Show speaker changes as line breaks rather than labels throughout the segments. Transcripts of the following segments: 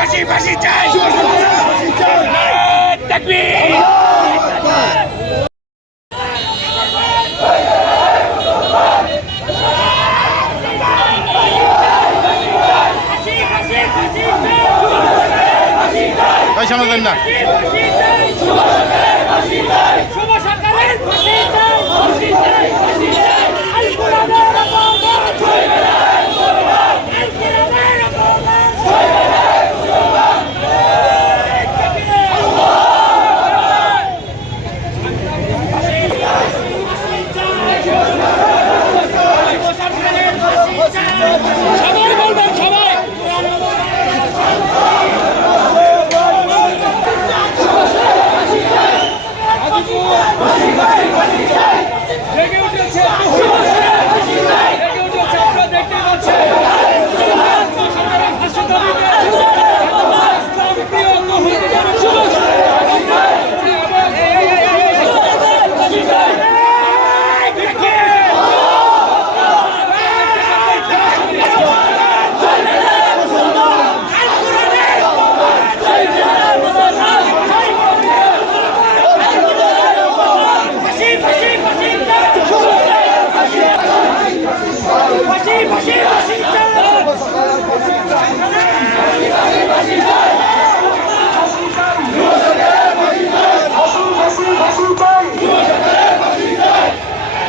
ফাঁসি ফাঁসি চাই।
এই সমাধান না
শুভ সরকারের ফাঁসি চাই ফাঁসি চাই ফাঁসি চাই আল কোরআনের অপমান চলবে না আল কোরআনের অপমান সবাই বলবেন সবাই জেগে উঠেছে জেগে উঠেছে আপনারা দেখতে পাচ্ছেন সরকারের ফাঁসি দাবিতে ইসলাম প্রিয় তৌহিদের যুবক ফাঁসি ফাঁসি ফাঁসি ফাঁসি ফাঁসি ফাঁসি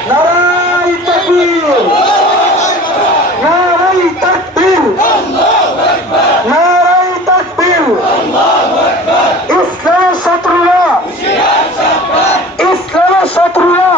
নারাই তাকবীর নারাই তাকবীর নারাই তাকবীর ইসলাম শত্রুরা ইসলাম শত্রুরা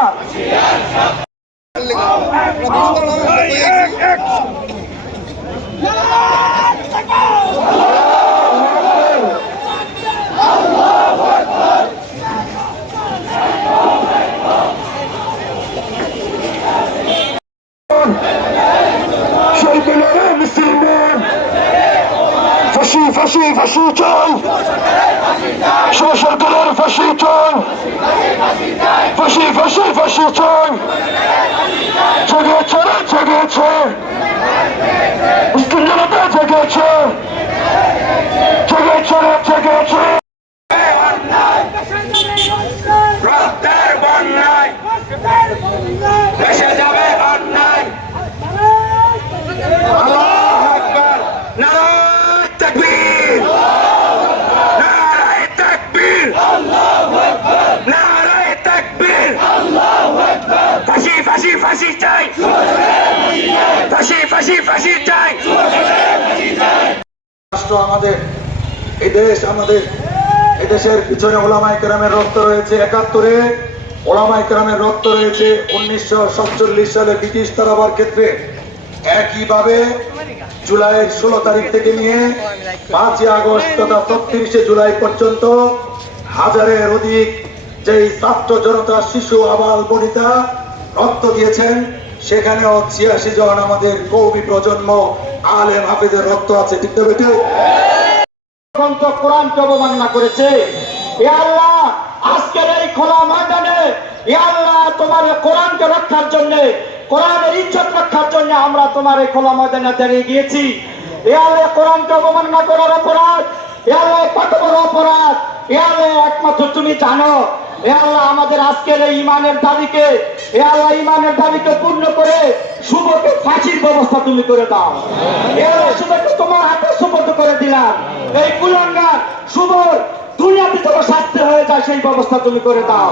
ফাঁসি ফাঁসি ফাঁসি চাই শুভ সরকারের ফাঁসি চাই। ফাঁসি ফাঁসি ফাঁসি চাই। জেগেছে রে জেগেছে রাষ্ট্র আমাদের, এই দেশ আমাদের, এই দেশের পিছনে ওলামাই কেরামের রক্ত রয়েছে একাত্তরে। ওলামাই কেরামের রক্ত রয়েছে উনিশশো সাতচল্লিশ সালে ব্রিটিশ তারাবার ক্ষেত্রে। একইভাবে জুলাইয়ের ষোলো তারিখ থেকে নিয়ে পাঁচই আগস্ট তথা ছত্রিশে জুলাই পর্যন্ত হাজারের অধিক যেই ছাত্র জনতা শিশু আবাল বনিতা রক্ত দিয়েছেন। সেখানেও ছিয়াশি জন আমাদের কৌমি প্রজন্ম আলেম হাফিজের রক্ত আছে, ঠিক না বেটে? কোরআনকে অবমাননা করেছে। আল্লাহ, আজকের এই খোলা ময়দানে আল্লাহ তোমার কোরআনকে রক্ষার জন্য, কোরআনের ইজ্জত রক্ষার জন্য আমরা তোমার এই খোলা ময়দানে দাঁড়িয়ে গিয়েছি। এ আল্লাহ কোরআনকে অবমাননা করার অপরাধ, এ আল্লাহ কত বড় অপরাধ, এ একমাত্র তুমি জানো। এ আল্লাহ, আমাদের আজকের এই ইমানের দাবিকে এ আল্লাহ ইমানের দাবিকে পূর্ণ করে শুভকে ফাঁসির ব্যবস্থা তুমি করে দাও। এ আল্লাহ, শুভকে তোমার হাতে সুপর্দ করে দিলাম। এই কুলাঙ্গার শুভ দুনিয়াতে তোমার শাস্তি হয়ে যায়, সেই ব্যবস্থা তুমি করে দাও।